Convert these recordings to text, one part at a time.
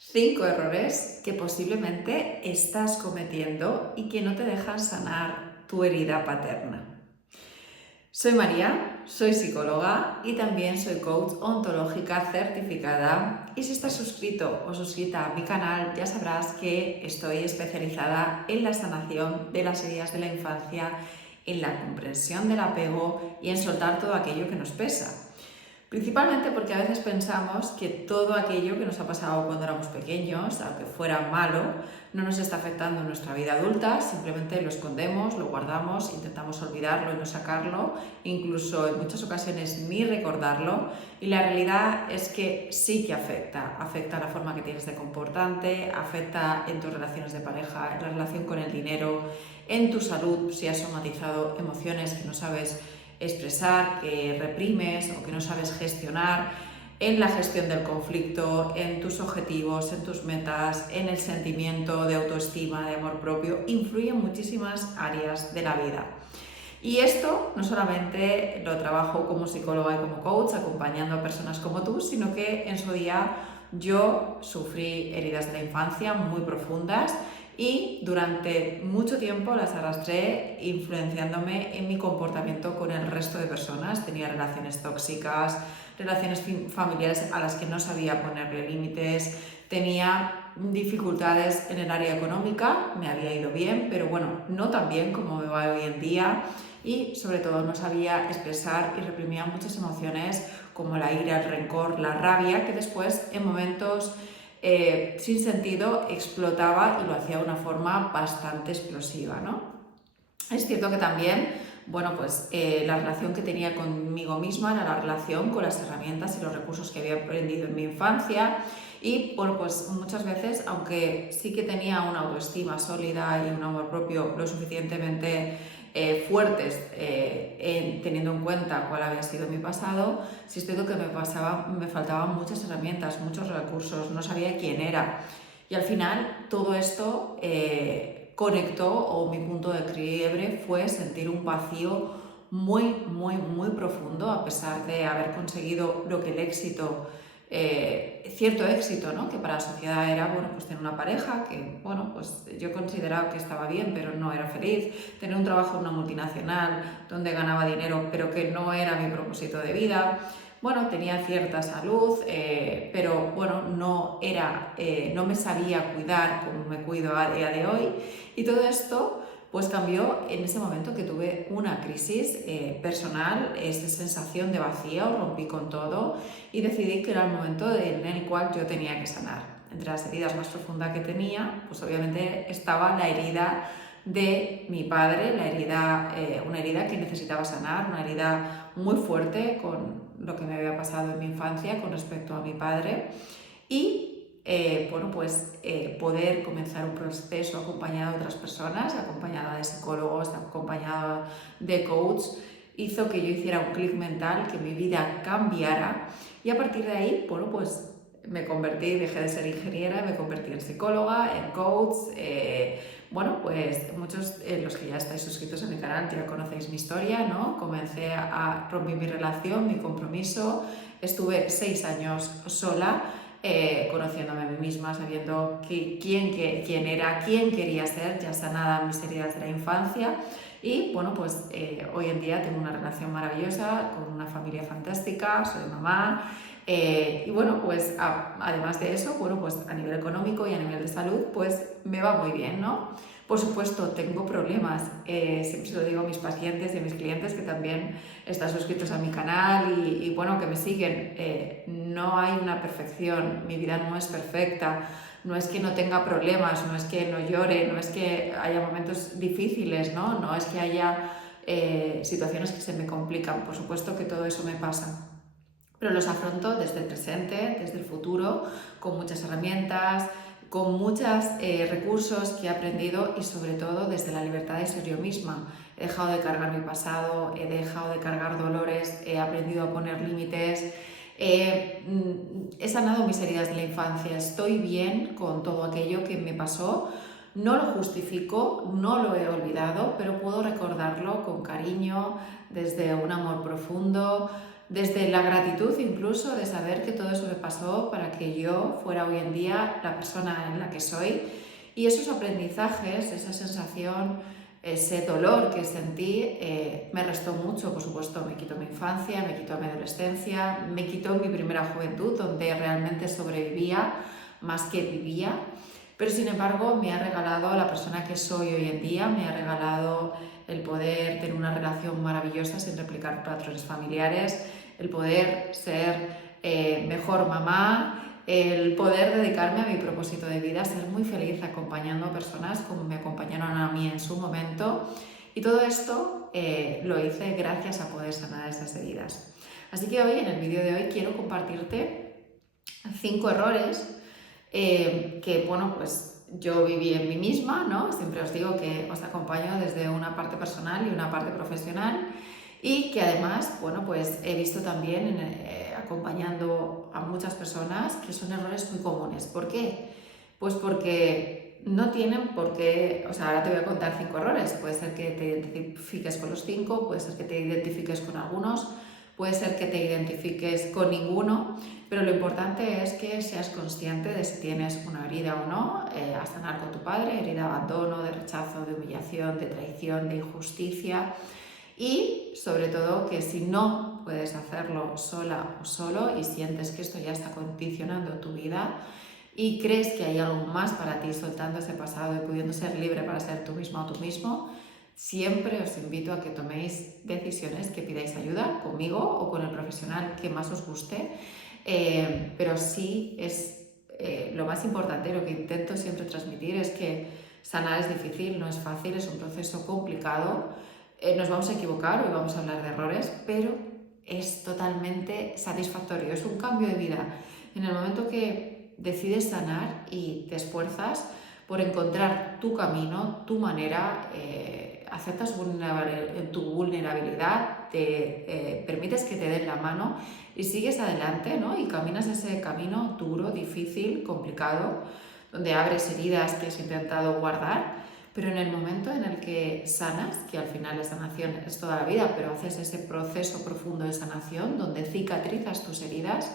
5 errores que posiblemente estás cometiendo y que no te dejan sanar tu herida paterna. Soy María, soy psicóloga y también soy coach ontológica certificada. Y si estás suscrito o suscrita a mi canal, ya sabrás que estoy especializada en la sanación de las heridas de la infancia, en la comprensión del apego y en soltar todo aquello que nos pesa. Principalmente porque a veces pensamos que todo aquello que nos ha pasado cuando éramos pequeños, aunque fuera malo, no nos está afectando en nuestra vida adulta, simplemente lo escondemos, lo guardamos, intentamos olvidarlo y no sacarlo, incluso en muchas ocasiones ni recordarlo, y la realidad es que sí que afecta la forma que tienes de comportarte, afecta en tus relaciones de pareja, en la relación con el dinero, en tu salud, si has somatizado emociones que no sabes expresar, que reprimes o que no sabes gestionar, en la gestión del conflicto, en tus objetivos, en tus metas, en el sentimiento de autoestima, de amor propio, influye en muchísimas áreas de la vida. Y esto no solamente lo trabajo como psicóloga y como coach, acompañando a personas como tú, sino que en su día yo sufrí heridas de la infancia muy profundas y durante mucho tiempo las arrastré influenciándome en mi comportamiento con el resto de personas. Tenía relaciones tóxicas, relaciones familiares a las que no sabía ponerle límites, tenía dificultades en el área económica, me había ido bien, pero bueno, no tan bien como me va hoy en día, y sobre todo no sabía expresar y reprimía muchas emociones como la ira, el rencor, la rabia, que después en momentos sin sentido explotaba y lo hacía de una forma bastante explosiva, ¿no? Es cierto que también, bueno, pues la relación que tenía conmigo misma era la relación con las herramientas y los recursos que había aprendido en mi infancia. Y bueno, pues muchas veces, aunque sí que tenía una autoestima sólida y un amor propio lo suficientemente fuertes, teniendo en cuenta cuál había sido mi pasado, sí es cierto que me faltaban muchas herramientas, muchos recursos, no sabía quién era. Y al final todo esto conectó, o mi punto de quiebre fue sentir un vacío muy profundo, a pesar de haber conseguido lo que el éxito, cierto éxito, ¿no? Que para la sociedad era, bueno, pues tener una pareja, que, bueno, pues yo consideraba que estaba bien, pero no era feliz, tener un trabajo en una multinacional donde ganaba dinero, pero que no era mi propósito de vida. Bueno, tenía cierta salud, pero bueno, no me sabía cuidar como me cuido a día de hoy. Y todo esto pues cambió en ese momento que tuve una crisis personal, esa sensación de vacío, rompí con todo y decidí que era el momento en el cual yo tenía que sanar. Entre las heridas más profundas que tenía, pues obviamente estaba la herida de mi padre, una herida que necesitaba sanar, una herida muy fuerte con lo que me había pasado en mi infancia con respecto a mi padre. Y bueno, pues poder comenzar un proceso acompañado de otras personas, acompañada de psicólogos, acompañada de coach, hizo que yo hiciera un clic mental, que mi vida cambiara, y a partir de ahí, bueno, pues me convertí, dejé de ser ingeniera, me convertí en psicóloga, en coach. Bueno, pues muchos, los que ya estáis suscritos a mi canal, ya conocéis mi historia, ¿no? Rompí mi relación, mi compromiso, estuve 6 años sola, conociéndome a mí misma, sabiendo quién era, quién quería ser, ya sanada mis heridas de la infancia. Y bueno, pues hoy en día tengo una relación maravillosa con una familia fantástica, soy mamá. Y bueno, pues además de eso, bueno, pues a nivel económico y a nivel de salud, pues me va muy bien, ¿no? Por supuesto, tengo problemas, siempre se lo digo a mis pacientes y a mis clientes que también están suscritos a mi canal y bueno, que me siguen. No hay una perfección, mi vida no es perfecta, no es que no tenga problemas, no es que no llore, no es que haya momentos difíciles, ¿no? No es que haya situaciones que se me complican, por supuesto que todo eso me pasa. Pero los afronto desde el presente, desde el futuro, con muchas herramientas, con muchos recursos que he aprendido y sobre todo desde la libertad de ser yo misma. He dejado de cargar mi pasado, he dejado de cargar dolores, he aprendido a poner límites, he sanado mis heridas de la infancia, estoy bien con todo aquello que me pasó. No lo justifico, no lo he olvidado, pero puedo recordarlo con cariño, desde un amor profundo. desde la gratitud incluso de saber que todo eso me pasó para que yo fuera hoy en día la persona en la que soy. Y esos aprendizajes, esa sensación, ese dolor que sentí, me restó mucho, por supuesto, me quitó mi infancia, me quitó mi adolescencia, me quitó mi primera juventud, donde realmente sobrevivía más que vivía. Pero sin embargo me ha regalado la persona que soy hoy en día, me ha regalado el poder tener una relación maravillosa sin replicar patrones familiares, el poder ser mejor mamá, el poder dedicarme a mi propósito de vida, ser muy feliz acompañando a personas como me acompañaron a mí en su momento. Y todo esto lo hice gracias a poder sanar esas heridas. Así que hoy, en el vídeo de hoy, quiero compartirte 5 errores que, bueno, pues yo viví en mí misma, ¿no? Siempre os digo que os acompaño desde una parte personal y una parte profesional, y que además, bueno, pues he visto también acompañando a muchas personas que son errores muy comunes. ¿Por qué? Pues porque no tienen por qué, o sea, ahora te voy a contar 5 errores, puede ser que te identifiques con los 5, puede ser que te identifiques con algunos, puede ser que te identifiques con ninguno, pero lo importante es que seas consciente de si tienes una herida o no, a sanar con tu padre, herida de abandono, de rechazo, de humillación, de traición, de injusticia, y sobre todo que si no puedes hacerlo sola o solo y sientes que esto ya está condicionando tu vida y crees que hay algo más para ti soltando ese pasado y pudiendo ser libre para ser tú misma o tú mismo, siempre os invito a que toméis decisiones, que pidáis ayuda conmigo o con el profesional que más os guste, pero sí es lo más importante, lo que intento siempre transmitir es que sanar es difícil, no es fácil, es un proceso complicado, nos vamos a equivocar, hoy vamos a hablar de errores, pero es totalmente satisfactorio, es un cambio de vida. En el momento que decides sanar y te esfuerzas por encontrar tu camino, tu manera, aceptas tu vulnerabilidad, te permites que te den la mano y sigues adelante, ¿no? Y caminas ese camino duro, difícil, complicado, donde abres heridas que has intentado guardar, pero en el momento en el que sanas, que al final la sanación es toda la vida, pero haces ese proceso profundo de sanación donde cicatrizas tus heridas,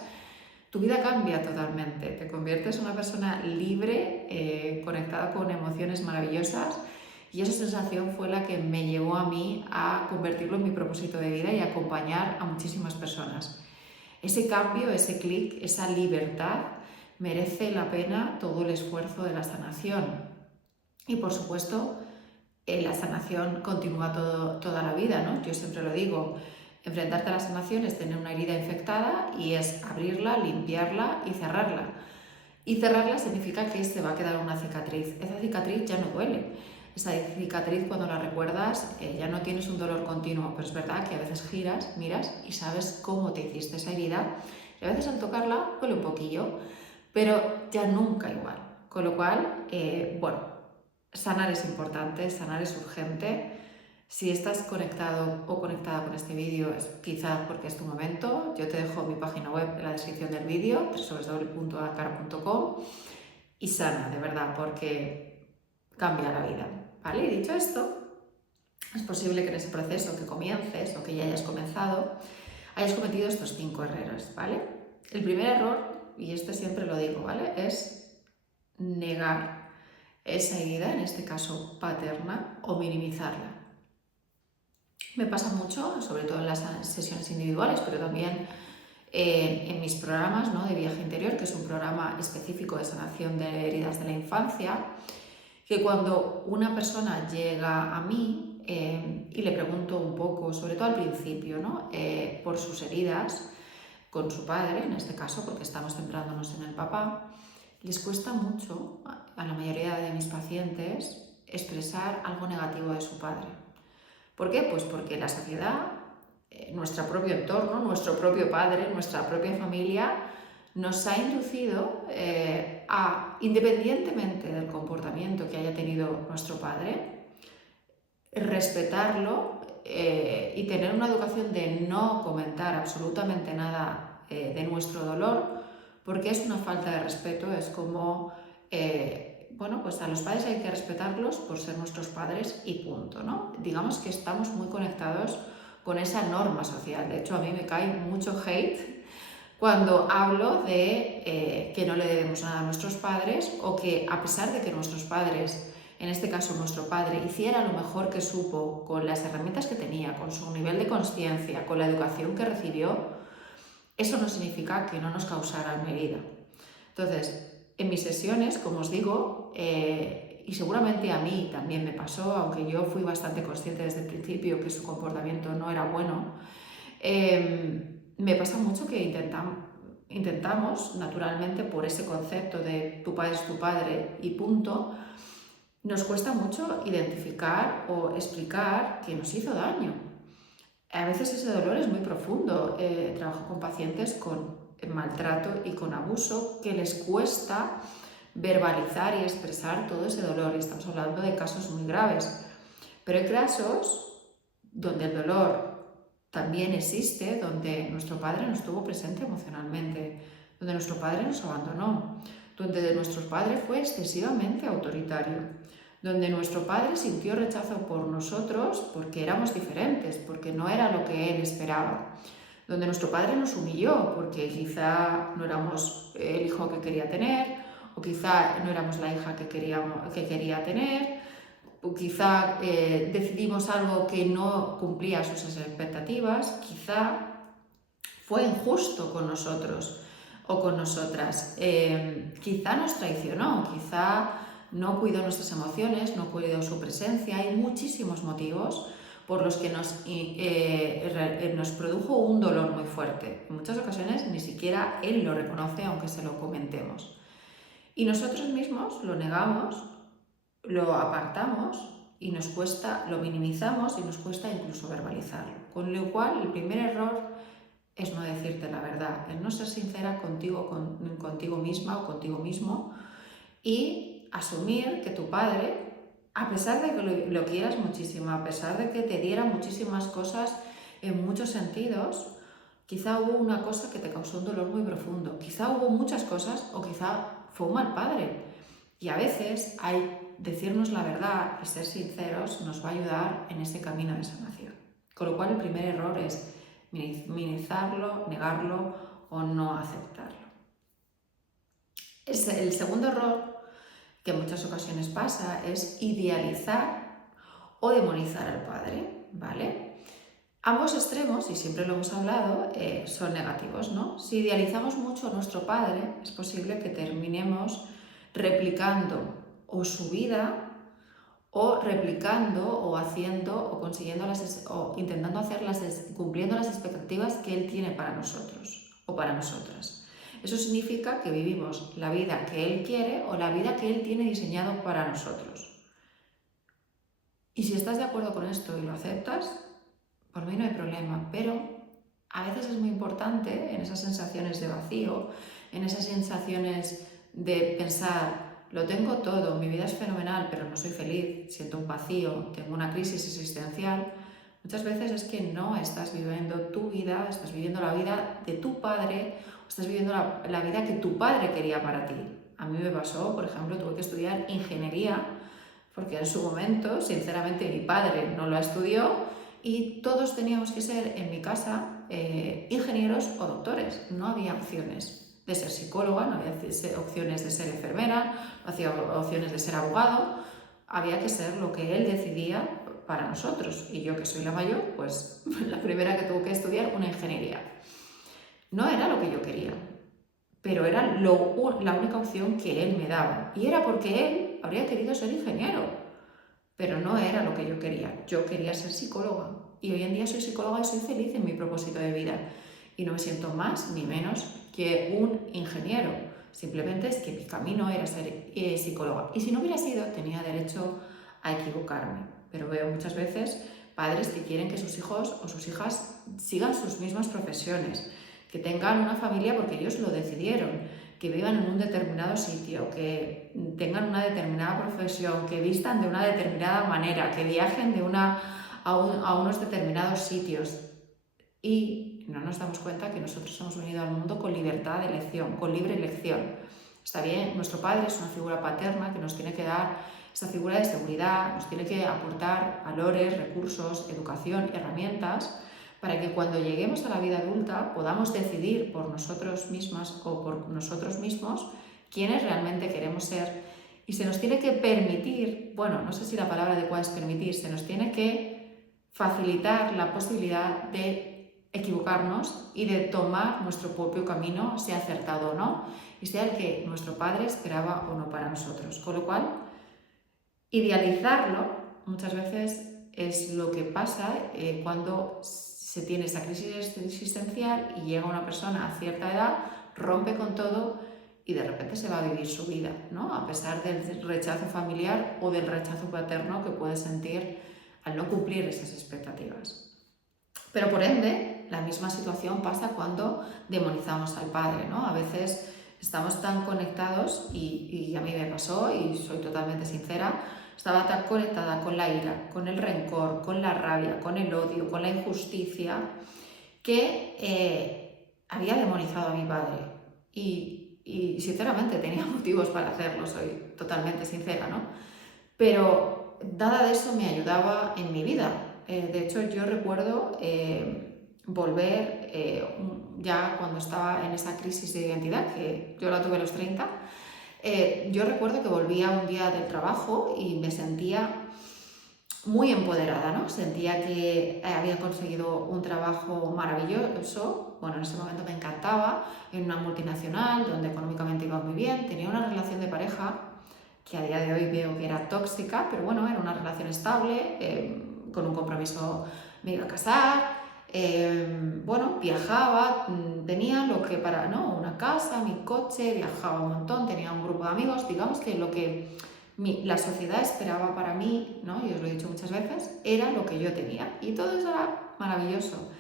tu vida cambia totalmente, te conviertes en una persona libre, conectada con emociones maravillosas, y esa sensación fue la que me llevó a mí a convertirlo en mi propósito de vida y acompañar a muchísimas personas. Ese cambio, ese clic, esa libertad merece la pena todo el esfuerzo de la sanación. Y por supuesto, la sanación continúa toda la vida, ¿no? Yo siempre lo digo, enfrentarte a la sanación es tener una herida infectada y es abrirla, limpiarla y cerrarla. Y cerrarla significa que se va a quedar una cicatriz. Esa cicatriz ya no duele. Esa cicatriz, cuando la recuerdas, ya no tienes un dolor continuo, pero es verdad que a veces giras, miras y sabes cómo te hiciste esa herida, y a veces al tocarla duele un poquillo, pero ya nunca igual. Con lo cual, bueno, sanar es importante, sanar es urgente. Si estás conectado o conectada con este vídeo es quizás porque es tu momento. Yo te dejo mi página web en la descripción del vídeo, www.acar.com, y sana, de verdad, porque cambia la vida, ¿vale? Y dicho esto, es posible que en ese proceso que comiences o que ya hayas comenzado hayas cometido estos 5 errores, ¿vale? El primer error, y este siempre lo digo, ¿vale?, es negar esa herida, en este caso paterna, o minimizarla. Me pasa mucho, sobre todo en las sesiones individuales, pero también en mis programas, ¿no?, de Viaje Interior, que es un programa específico de sanación de heridas de la infancia, que cuando una persona llega a mí y le pregunto un poco, sobre todo al principio, ¿no?, por sus heridas con su padre, en este caso, porque estamos centrándonos en el papá, les cuesta mucho a la mayoría de mis pacientes expresar algo negativo de su padre. ¿Por qué? Pues porque la sociedad, nuestro propio entorno, nuestro propio padre, nuestra propia familia, nos ha inducido a, independientemente del comportamiento que haya tenido nuestro padre, respetarlo y tener una educación de no comentar absolutamente nada de nuestro dolor, porque es una falta de respeto. Es como, bueno, pues a los padres hay que respetarlos por ser nuestros padres y punto, ¿no? Digamos que estamos muy conectados con esa norma social. De hecho, a mí me cae mucho hate cuando hablo de que no le debemos nada a nuestros padres, o que a pesar de que nuestros padres, en este caso nuestro padre, hiciera lo mejor que supo con las herramientas que tenía, con su nivel de consciencia, con la educación que recibió, eso no significa que no nos causara herida. Entonces, en mis sesiones, como os digo, y seguramente a mí también me pasó, aunque yo fui bastante consciente desde el principio que su comportamiento no era bueno, me pasa mucho que intentamos, naturalmente, por ese concepto de tu padre es tu padre y punto, nos cuesta mucho identificar o explicar que nos hizo daño. A veces ese dolor es muy profundo. Trabajo con pacientes con maltrato y con abuso que les cuesta verbalizar y expresar todo ese dolor. Estamos hablando de casos muy graves. Pero hay casos donde el dolor también existe, donde nuestro padre no estuvo presente emocionalmente, donde nuestro padre nos abandonó, donde nuestro padre fue excesivamente autoritario, donde nuestro padre sintió rechazo por nosotros porque éramos diferentes, porque no era lo que él esperaba, donde nuestro padre nos humilló porque quizá no éramos el hijo que quería tener, o quizá no éramos la hija que quería tener, o quizá decidimos algo que no cumplía sus expectativas, quizá fue injusto con nosotros o con nosotras, quizá nos traicionó, quizá no cuidó nuestras emociones, no cuidó su presencia. Hay muchísimos motivos por los que nos produjo un dolor muy fuerte. En muchas ocasiones ni siquiera él lo reconoce, aunque se lo comentemos. Y nosotros mismos lo negamos, lo apartamos y nos cuesta, lo minimizamos y nos cuesta incluso verbalizarlo. Con lo cual, el primer error es no decirte la verdad, el no ser sincera contigo misma o contigo mismo, y asumir que tu padre, a pesar de que lo quieras muchísimo, a pesar de que te diera muchísimas cosas en muchos sentidos, quizá hubo una cosa que te causó un dolor muy profundo, quizá hubo muchas cosas, o quizá fue un mal padre. Y a veces decirnos la verdad y ser sinceros nos va a ayudar en ese camino de sanación. Con lo cual, el primer error es minimizarlo, negarlo o no aceptarlo. El segundo error que en muchas ocasiones pasa es idealizar o demonizar al padre, ¿vale? Ambos extremos, y siempre lo hemos hablado, son negativos, ¿no? Si idealizamos mucho a nuestro padre, es posible que terminemos replicando o su vida, o replicando o haciendo o consiguiendo o intentando cumpliendo las expectativas que él tiene para nosotros o para nosotras. Eso significa que vivimos la vida que él quiere o la vida que él tiene diseñado para nosotros. Y si estás de acuerdo con esto y lo aceptas, por mí no hay problema, pero a veces es muy importante en esas sensaciones de vacío, en esas sensaciones de pensar, lo tengo todo, mi vida es fenomenal, pero no soy feliz, siento un vacío, tengo una crisis existencial. Muchas veces es que no estás viviendo tu vida, estás viviendo la vida de tu padre, o estás viviendo la vida que tu padre quería para ti. A mí me pasó, por ejemplo, tuve que estudiar ingeniería, porque en su momento, sinceramente, mi padre no lo estudió, y todos teníamos que ser, en mi casa, ingenieros o doctores. No había opciones de ser psicóloga, no había opciones de ser enfermera, no había opciones de ser abogado. Había que ser lo que él decidía para nosotros. Y yo, que soy la mayor, pues la primera que tuve que estudiar una ingeniería. No era lo que yo quería, pero era la única opción que él me daba. Y era porque él habría querido ser ingeniero, pero no era lo que yo quería. Yo quería ser psicóloga, y hoy en día soy psicóloga y soy feliz en mi propósito de vida. Y no me siento más ni menos que un ingeniero. Simplemente es que mi camino era ser psicóloga. Y si no hubiera sido, tenía derecho a equivocarme. Pero veo muchas veces padres que quieren que sus hijos o sus hijas sigan sus mismas profesiones, que tengan una familia porque ellos lo decidieron, que vivan en un determinado sitio, que tengan una determinada profesión, que vistan de una determinada manera, que viajen a unos determinados sitios. Y no nos damos cuenta que nosotros hemos venido al mundo con libertad de elección, con libre elección. Está bien, nuestro padre es una figura paterna que nos tiene que dar esta figura de seguridad, nos tiene que aportar valores, recursos, educación, herramientas, para que cuando lleguemos a la vida adulta podamos decidir por nosotros mismas o por nosotros mismos quiénes realmente queremos ser. Y se nos tiene que permitir, bueno, no sé si la palabra adecuada es permitir, se nos tiene que facilitar la posibilidad de equivocarnos y de tomar nuestro propio camino, sea acertado o no, y sea el que nuestro padre esperaba o no para nosotros. Con lo cual, idealizarlo muchas veces es lo que pasa cuando se tiene esa crisis existencial y llega una persona a cierta edad, rompe con todo y de repente se va a vivir su vida, ¿no? A pesar del rechazo familiar o del rechazo paterno que puede sentir al no cumplir esas expectativas. Pero por ende, la misma situación pasa cuando demonizamos al padre, ¿no? A veces estamos tan conectados, y a mí me pasó, y soy totalmente sincera, estaba tan conectada con la ira, con el rencor, con la rabia, con el odio, con la injusticia, que había demonizado a mi padre. Y sinceramente tenía motivos para hacerlo, soy totalmente sincera, ¿no? Pero nada de eso me ayudaba en mi vida. De hecho, yo recuerdo volver ya cuando estaba en esa crisis de identidad, que yo la tuve a los 30, yo recuerdo que volvía un día del trabajo y me sentía muy empoderada, ¿no? Sentía que había conseguido un trabajo maravilloso, bueno, en ese momento me encantaba, en una multinacional donde económicamente iba muy bien, tenía una relación de pareja que a día de hoy veo que era tóxica, pero bueno, era una relación estable, con un compromiso, me iba a casar, bueno, viajaba, tenía lo que para, ¿no? Una casa, mi coche, viajaba un montón, tenía un grupo de amigos, digamos que lo que la sociedad esperaba para mí, ¿no? Y os lo he dicho muchas veces, era lo que yo tenía y todo eso era maravilloso.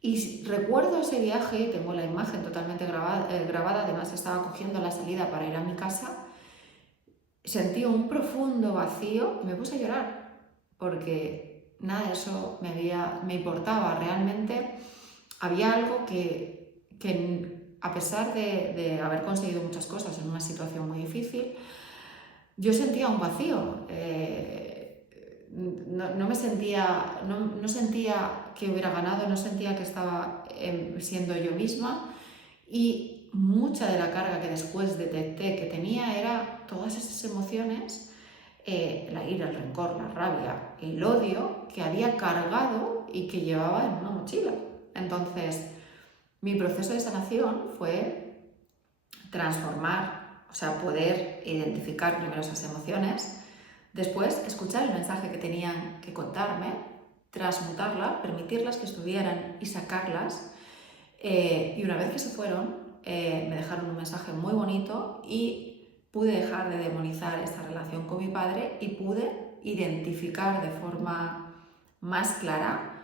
Y recuerdo ese viaje, tengo la imagen totalmente grabada, además estaba cogiendo la salida para ir a mi casa, sentí un profundo vacío y me puse a llorar porque nada de eso me importaba. Realmente había algo que a pesar de haber conseguido muchas cosas en una situación muy difícil, yo sentía un vacío. No me sentía, no sentía que hubiera ganado, no sentía que estaba siendo yo misma, y mucha de la carga que después detecté que tenía era todas esas emociones, la ira, el rencor, la rabia, el odio que había cargado y que llevaba en una mochila. Entonces, mi proceso de sanación fue transformar, o sea, poder identificar primero esas emociones, después escuchar el mensaje que tenían que contarme, transmutarla, permitirlas que estuvieran y sacarlas. Y una vez que se fueron, me dejaron un mensaje muy bonito y pude dejar de demonizar esta relación con mi padre y pude identificar de forma más clara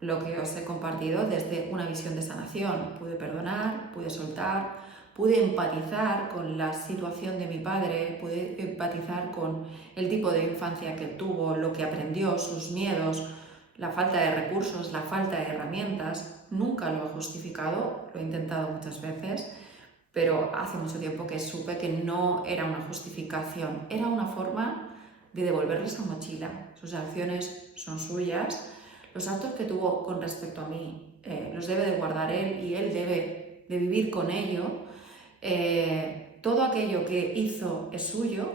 lo que os he compartido desde una visión de sanación. Pude perdonar, pude soltar, pude empatizar con la situación de mi padre, pude empatizar con el tipo de infancia que tuvo, lo que aprendió, sus miedos, la falta de recursos, la falta de herramientas. Nunca lo he justificado, lo he intentado muchas veces, pero hace mucho tiempo que supe que no era una justificación, era una forma de devolverle esa mochila. Sus acciones son suyas, los actos que tuvo con respecto a mí los debe de guardar él y él debe de vivir con ello. Todo aquello que hizo es suyo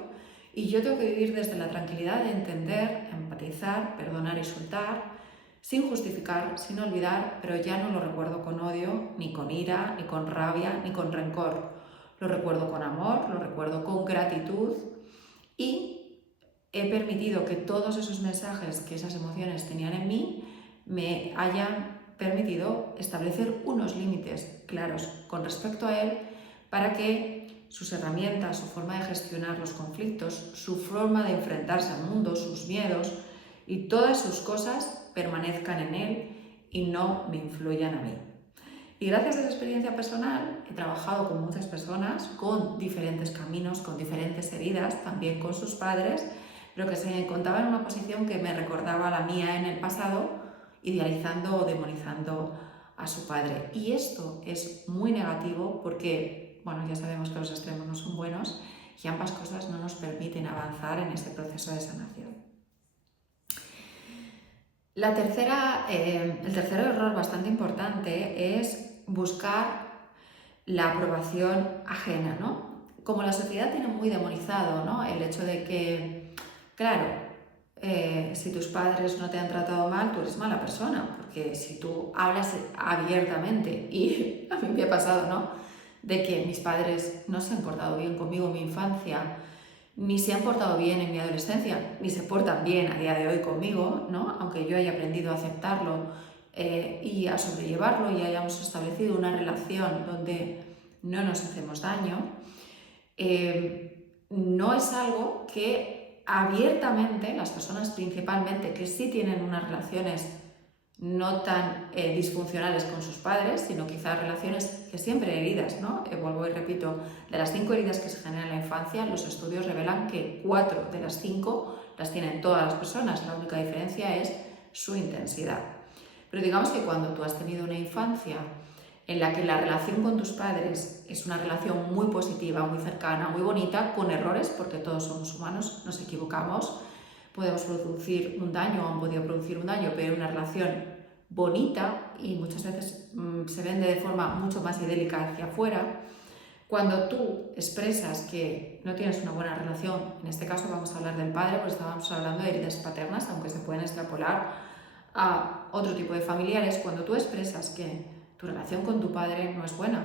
y yo tengo que vivir desde la tranquilidad de entender, empatizar, perdonar y soltar, sin justificar, sin olvidar, pero ya no lo recuerdo con odio, ni con ira, ni con rabia, ni con rencor. Lo recuerdo con amor, lo recuerdo con gratitud y he permitido que todos esos mensajes que esas emociones tenían en mí me hayan permitido establecer unos límites claros con respecto a él para que sus herramientas, su forma de gestionar los conflictos, su forma de enfrentarse al mundo, sus miedos y todas sus cosas permanezcan en él y no me influyan a mí. Y gracias a esa experiencia personal he trabajado con muchas personas con diferentes caminos, con diferentes heridas, también con sus padres, pero que se encontraban en una posición que me recordaba a la mía en el pasado, idealizando o demonizando a su padre. Y esto es muy negativo porque, bueno, ya sabemos que los extremos no son buenos y ambas cosas no nos permiten avanzar en este proceso de sanación. El tercer error bastante importante es buscar la aprobación ajena, ¿no? Como la sociedad tiene muy demonizado, ¿no?, el hecho de que, claro, si tus padres no te han tratado mal, tú eres mala persona, porque si tú hablas abiertamente, y a mí me ha pasado, ¿no?, de que mis padres no se han portado bien conmigo en mi infancia, ni se han portado bien en mi adolescencia, ni se portan bien a día de hoy conmigo, ¿no?, aunque yo haya aprendido a aceptarlo y a sobrellevarlo y hayamos establecido una relación donde no nos hacemos daño, no es algo que abiertamente las personas principalmente que sí tienen unas relaciones no tan disfuncionales con sus padres, sino quizás relaciones que siempre heridas, ¿no? Vuelvo y repito, de las 5 heridas que se generan en la infancia, los estudios revelan que 4 de las 5 las tienen todas las personas, la única diferencia es su intensidad. Pero digamos que cuando tú has tenido una infancia en la que la relación con tus padres es una relación muy positiva, muy cercana, muy bonita, con errores, porque todos somos humanos, nos equivocamos, podemos producir un daño o han podido producir un daño, pero una relación bonita y muchas veces se vende de forma mucho más idílica hacia afuera. Cuando tú expresas que no tienes una buena relación, en este caso vamos a hablar del padre, porque estábamos hablando de heridas paternas, aunque se pueden extrapolar a otro tipo de familiares, cuando tú expresas que tu relación con tu padre no es buena,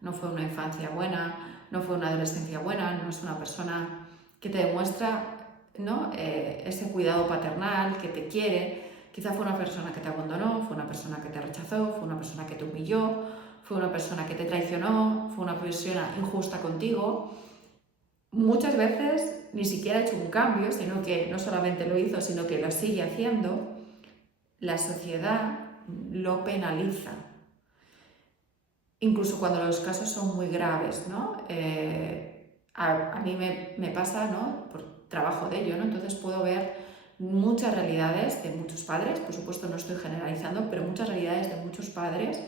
no fue una infancia buena, no fue una adolescencia buena, no es una persona que te demuestra, ¿no?, ese cuidado paternal, que te quiere, quizá fue una persona que te abandonó, fue una persona que te rechazó, fue una persona que te humilló, fue una persona que te traicionó, fue una persona injusta contigo. Muchas veces ni siquiera ha hecho un cambio, sino que no solamente lo hizo, sino que lo sigue haciendo. La sociedad lo penaliza, incluso cuando los casos son muy graves, ¿no? A mí me pasa, ¿no?, por trabajo de ello, ¿no? Entonces puedo ver muchas realidades de muchos padres, por supuesto no estoy generalizando, pero muchas realidades de muchos padres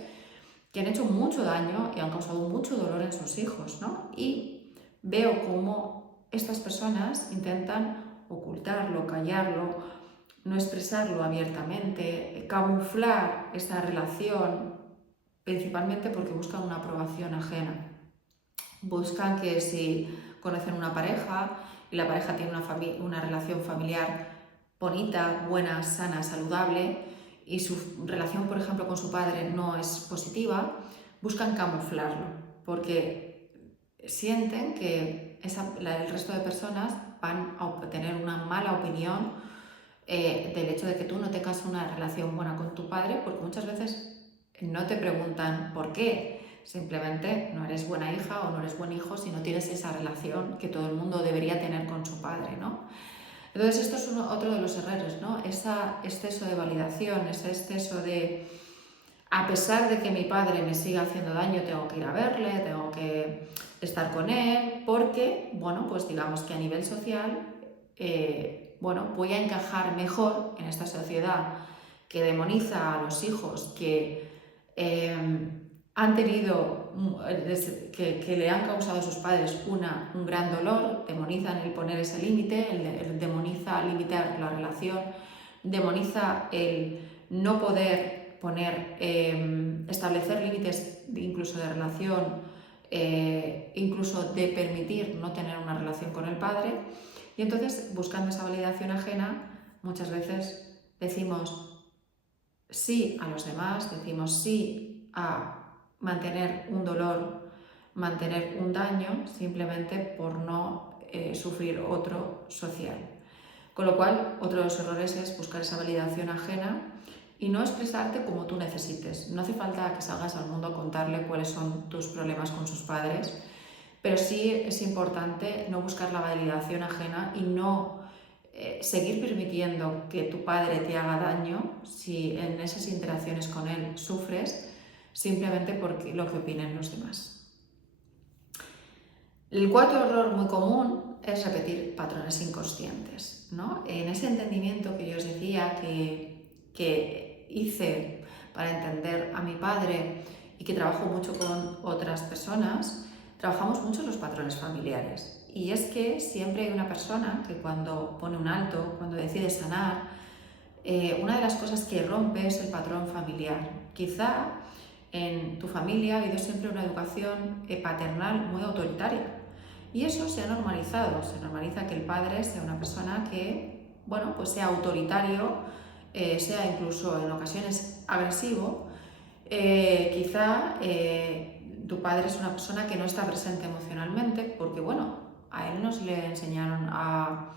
que han hecho mucho daño y han causado mucho dolor en sus hijos, ¿no? Y veo cómo estas personas intentan ocultarlo, callarlo, no expresarlo abiertamente, camuflar esa relación, principalmente porque buscan una aprobación ajena. Buscan que si conocen una pareja y la pareja tiene una relación familiar bonita, buena, sana, saludable, y su relación, por ejemplo, con su padre no es positiva, buscan camuflarlo, porque sienten que el resto de personas van a obtener una mala opinión del hecho de que tú no tengas una relación buena con tu padre, porque muchas veces no te preguntan por qué, simplemente no eres buena hija o no eres buen hijo si no tienes esa relación que todo el mundo debería tener con su padre, ¿no? Entonces esto es otro de los errores, ¿no? Ese exceso de validación, ese exceso de, a pesar de que mi padre me siga haciendo daño, tengo que ir a verle, tengo que estar con él, porque, bueno, pues digamos que a nivel social, voy a encajar mejor en esta sociedad que demoniza a los hijos que han tenido, que le han causado a sus padres un gran dolor, demonizan el poner ese límite, demoniza limitar la relación, demoniza el no poder establecer límites incluso de relación, incluso de permitir no tener una relación con el padre. Y entonces, buscando esa validación ajena, muchas veces decimos sí a los demás, decimos sí a mantener un dolor, mantener un daño, simplemente por no sufrir otro social. Con lo cual, otro de los errores es buscar esa validación ajena y no expresarte como tú necesites. No hace falta que salgas al mundo a contarle cuáles son tus problemas con sus padres, pero sí es importante no buscar la validación ajena y no seguir permitiendo que tu padre te haga daño si en esas interacciones con él sufres, simplemente por lo que opinen los demás. El cuarto error muy común es repetir patrones inconscientes, ¿no? En ese entendimiento que yo os decía que hice para entender a mi padre y que trabajo mucho con otras personas, trabajamos mucho los patrones familiares. Y es que siempre hay una persona que cuando pone un alto, cuando decide sanar, una de las cosas que rompe es el patrón familiar. Quizá en tu familia ha habido siempre una educación paternal muy autoritaria y eso se ha normalizado. Se normaliza que el padre sea una persona que, bueno, pues sea autoritario, sea incluso en ocasiones agresivo. Quizá tu padre es una persona que no está presente emocionalmente porque, bueno, a él no se le enseñaron a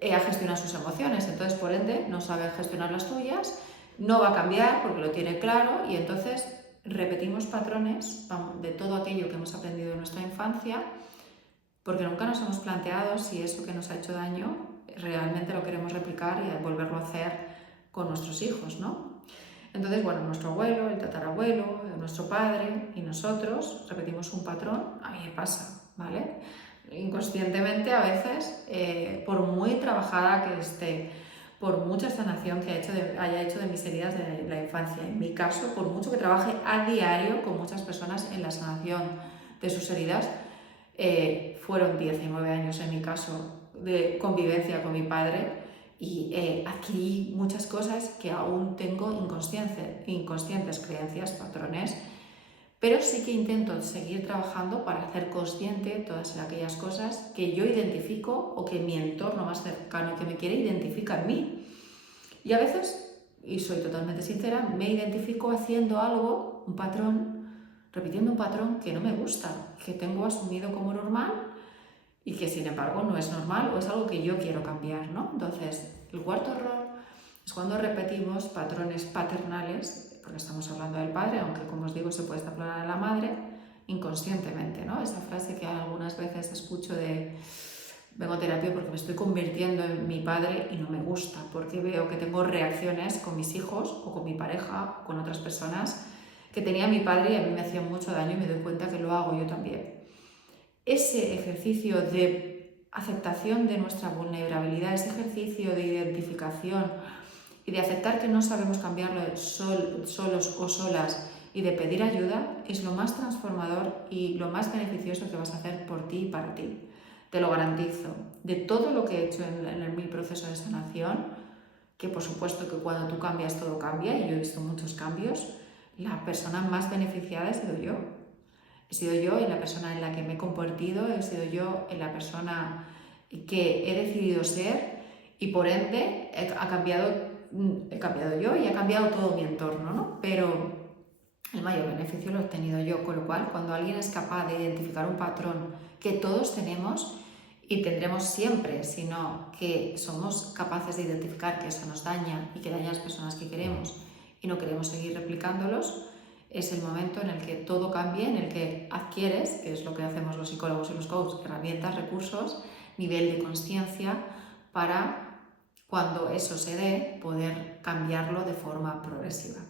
gestionar sus emociones, entonces por ende no sabe gestionar las tuyas, no va a cambiar porque lo tiene claro y entonces repetimos patrones de todo aquello que hemos aprendido en nuestra infancia porque nunca nos hemos planteado si eso que nos ha hecho daño realmente lo queremos replicar y volverlo a hacer con nuestros hijos, ¿no? Entonces, bueno, nuestro abuelo, el tatarabuelo, nuestro padre y nosotros repetimos un patrón, a mí me pasa, ¿vale? Inconscientemente a veces, por muy trabajada que esté, por mucha sanación que haya hecho de mis heridas de la infancia, en mi caso, por mucho que trabaje a diario con muchas personas en la sanación de sus heridas, fueron 19 años en mi caso de convivencia con mi padre y adquirí muchas cosas que aún tengo inconscientes, creencias, patrones, pero sí que intento seguir trabajando para hacer consciente todas aquellas cosas que yo identifico o que mi entorno más cercano que me quiere identifica en mí. Y a veces, y soy totalmente sincera, me identifico haciendo algo, un patrón, repitiendo un patrón que no me gusta, que tengo asumido como normal y que sin embargo no es normal o es algo que yo quiero cambiar, ¿no? Entonces, el cuarto error es cuando repetimos patrones paternales, porque estamos hablando del padre, aunque como os digo se puede extrapolar a la madre, inconscientemente, ¿no? Esa frase que algunas veces escucho de vengo a terapia porque me estoy convirtiendo en mi padre y no me gusta, porque veo que tengo reacciones con mis hijos o con mi pareja o con otras personas que tenía mi padre y a mí me hacían mucho daño y me doy cuenta que lo hago yo también. Ese ejercicio de aceptación de nuestra vulnerabilidad, ese ejercicio de identificación y de aceptar que no sabemos cambiarlo solos o solas y de pedir ayuda es lo más transformador y lo más beneficioso que vas a hacer por ti y para ti. Te lo garantizo. De todo lo que he hecho en mi proceso de sanación, que por supuesto que cuando tú cambias todo cambia y yo he visto muchos cambios, la persona más beneficiada he sido yo. He sido yo en la persona en la que me he convertido, he sido yo en la persona que he decidido ser y por ende he cambiado yo y ha cambiado todo mi entorno, ¿no? Pero el mayor beneficio lo he obtenido yo, con lo cual cuando alguien es capaz de identificar un patrón que todos tenemos y tendremos siempre, sino que somos capaces de identificar que eso nos daña y que daña a las personas que queremos y no queremos seguir replicándolos, es el momento en el que todo cambia, en el que adquieres, que es lo que hacemos los psicólogos y los coaches, herramientas, recursos, nivel de conciencia para cuando eso se dé poder cambiarlo de forma progresiva.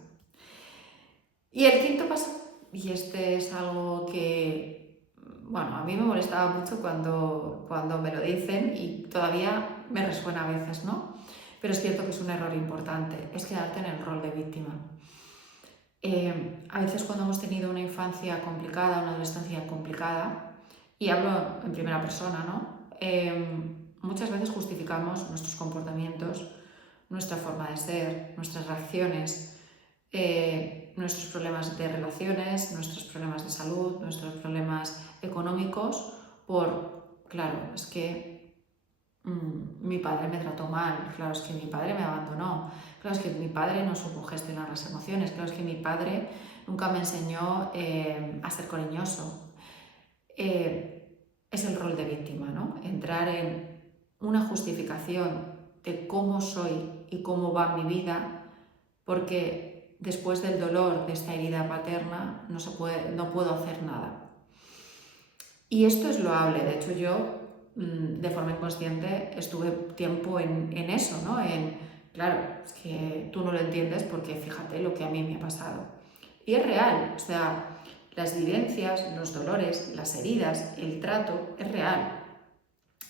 Y el quinto paso, y este es algo que, bueno, a mí me molestaba mucho cuando me lo dicen y todavía me resuena a veces, ¿no? Pero es cierto que es un error importante, es quedarte en el rol de víctima. A veces cuando hemos tenido una infancia complicada, una adolescencia complicada, y hablo en primera persona, ¿no? Muchas veces justificamos nuestros comportamientos, nuestra forma de ser, nuestras reacciones, nuestros problemas de relaciones, nuestros problemas de salud, nuestros problemas económicos claro, es que mi padre me trató mal, claro, es que mi padre me abandonó, claro, es que mi padre no supo gestionar las emociones, claro, es que mi padre nunca me enseñó a ser cariñoso. Es el rol de víctima, ¿no? Entrar en una justificación de cómo soy y cómo va mi vida, porque después del dolor de esta herida paterna no puedo hacer nada. Y esto es loable, de hecho yo de forma inconsciente estuve tiempo en eso, ¿no? Claro, es que tú no lo entiendes porque fíjate lo que a mí me ha pasado. Y es real, o sea, las vivencias, los dolores, las heridas, el trato es real.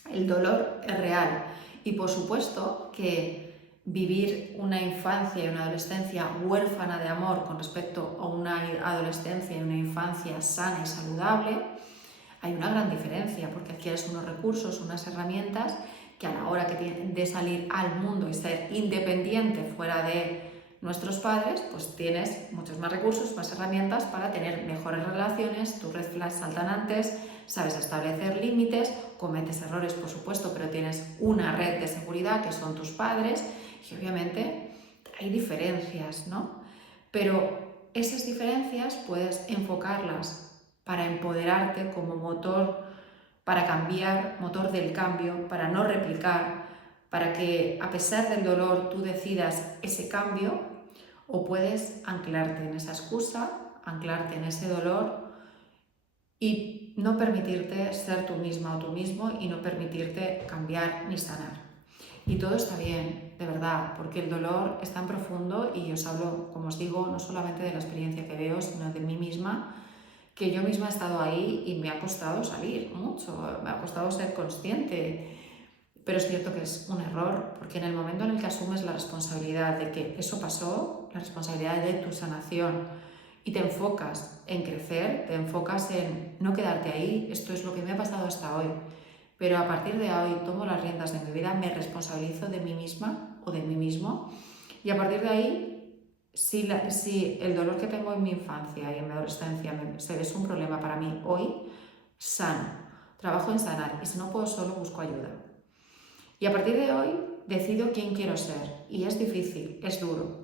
El dolor es real. Y por supuesto que vivir una infancia y una adolescencia huérfana de amor con respecto a una adolescencia y una infancia sana y saludable, hay una gran diferencia porque adquieres unos recursos, unas herramientas que a la hora de salir al mundo y ser independiente fuera de nuestros padres, pues tienes muchos más recursos, más herramientas para tener mejores relaciones, tus red flags saltan antes, sabes establecer límites, cometes errores por supuesto, pero tienes una red de seguridad que son tus padres y obviamente hay diferencias, ¿no? Pero esas diferencias puedes enfocarlas para empoderarte como motor, para cambiar, motor del cambio, para no replicar, para que a pesar del dolor tú decidas ese cambio, o puedes anclarte en esa excusa, anclarte en ese dolor y no permitirte ser tú misma o tú mismo y no permitirte cambiar ni sanar. Y todo está bien, de verdad, porque el dolor es tan profundo y os hablo, como os digo, no solamente de la experiencia que veo, sino de mí misma, que yo misma he estado ahí y me ha costado salir mucho, me ha costado ser consciente. Pero es cierto que es un error, porque en el momento en el que asumes la responsabilidad de que eso pasó, la responsabilidad de tu sanación, y te enfocas en crecer, te enfocas en no quedarte ahí, esto es lo que me ha pasado hasta hoy, pero a partir de hoy tomo las riendas de mi vida, me responsabilizo de mí misma o de mí mismo, y a partir de ahí, si el dolor que tengo en mi infancia y en mi adolescencia es un problema para mí hoy, sano, trabajo en sanar, y si no puedo solo, busco ayuda. Y a partir de hoy decido quién quiero ser. Y es difícil, es duro.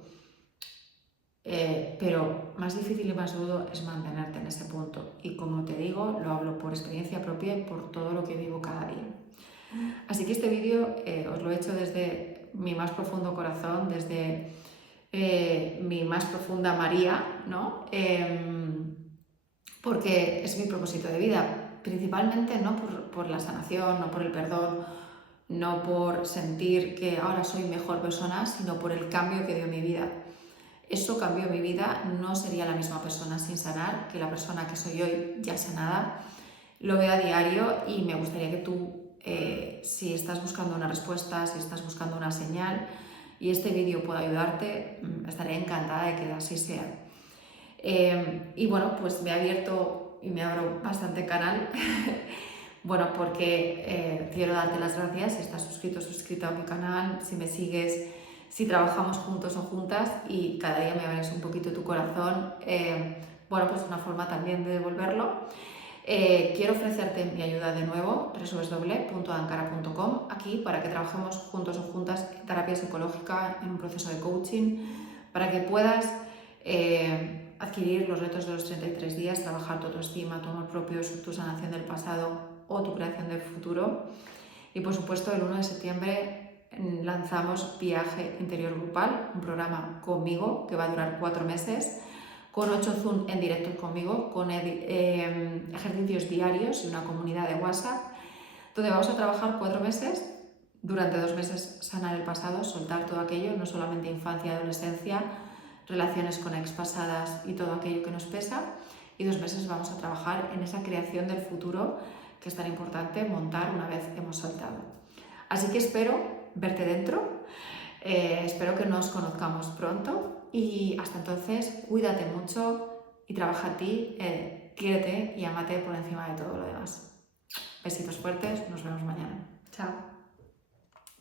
Pero más difícil y más duro es mantenerte en ese punto. Y como te digo, lo hablo por experiencia propia y por todo lo que vivo cada día. Así que este vídeo os lo he hecho desde mi más profundo corazón, desde mi más profunda María, ¿no? Porque es mi propósito de vida. Principalmente no por la sanación, no por el perdón, no por sentir que ahora soy mejor persona, sino por el cambio que dio mi vida. Eso cambió mi vida, no sería la misma persona sin sanar que la persona que soy hoy ya sanada. Lo veo a diario y me gustaría que tú, si estás buscando una respuesta, si estás buscando una señal y este vídeo puede ayudarte, estaré encantada de que así sea. Y bueno, pues me he abierto y me abro bastante canal. Bueno, porque quiero darte las gracias si estás suscrito o suscrita a mi canal, si me sigues, si trabajamos juntos o juntas y cada día me abres un poquito tu corazón. Bueno, pues una forma también de devolverlo. Quiero ofrecerte mi ayuda de nuevo, www.ankara.com, aquí para que trabajemos juntos o juntas en terapia psicológica, en un proceso de coaching, para que puedas adquirir los retos de los 33 días, trabajar tu autoestima, tu amor propio, tu sanación del pasado o tu creación del futuro. Y por supuesto el 1 de septiembre lanzamos Viaje Interior Grupal, un programa conmigo que va a durar 4 meses, con 8 Zoom en directo conmigo, con ejercicios diarios y una comunidad de WhatsApp, donde vamos a trabajar 4 meses, durante 2 meses sanar el pasado, soltar todo aquello, no solamente infancia, adolescencia, relaciones con ex pasadas y todo aquello que nos pesa, y 2 meses vamos a trabajar en esa creación del futuro que es tan importante montar una vez hemos saltado. Así que espero verte dentro, espero que nos conozcamos pronto y hasta entonces cuídate mucho y trabaja a ti, quiérete y ámate por encima de todo lo demás. Besitos fuertes, nos vemos mañana. Chao.